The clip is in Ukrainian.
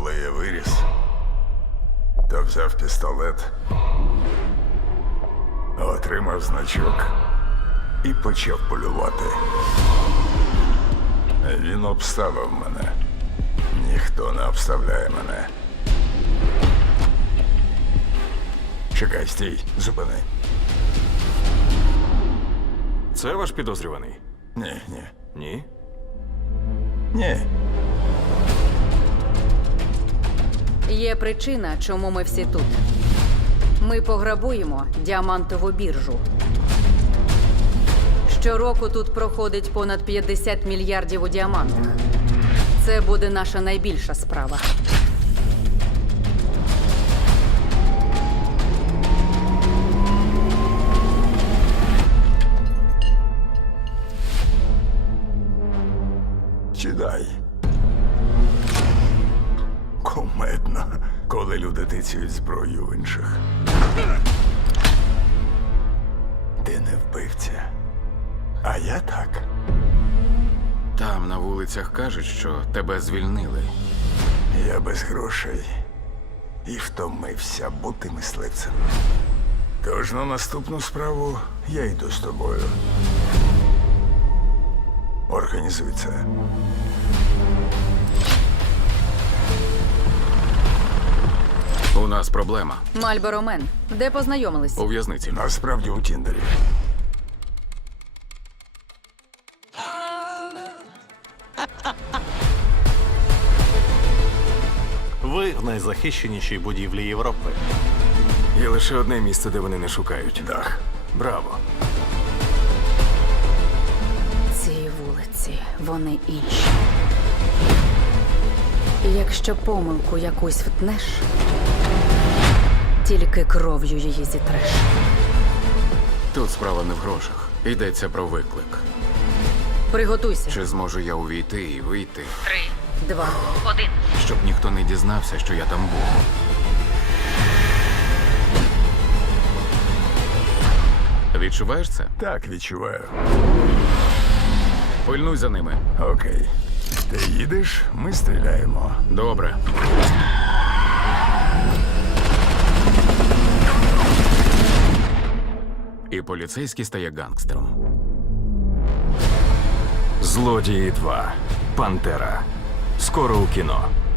Коли я виріс, то взяв пістолет, отримав значок і почав полювати. Він обставив мене. Ніхто не обставляє мене. Чекай, стій, зупини. Це ваш підозрюваний? Ні. Ні? Ні. Є причина, чому ми всі тут. Ми пограбуємо діамантову біржу. Щороку тут проходить понад 50 мільярдів у діамантах. Це буде наша найбільша справа. Чидай. Кумедно, коли люди тицюють зброю в інших. Ти не вбивця. А я так. Там на вулицях кажуть, що тебе звільнили. Я без грошей і втомився бути мисливцем. Тож на наступну справу я йду з тобою. Організуй це. У нас проблема. Мальборо Мен, де познайомились? У в'язниці. Насправді у Тіндері. Ви в найзахищенішій будівлі Європи. Є лише одне місце, де вони не шукають. Дах. Браво. Ці вулиці, вони інші. І якщо помилку якусь втнеш, тільки кров'ю її зітреш. Тут справа не в грошах. Йдеться про виклик. Приготуйся. Чи зможу я увійти і вийти, 3, 2, 1. щоб ніхто не дізнався, що я там був? Відчуваєш це? Так, відчуваю. Пильнуй за ними. Окей. Ти їдеш, ми стріляємо. Добре. І поліцейський стає гангстером. Злодії 2. Пантера. Скоро у кіно.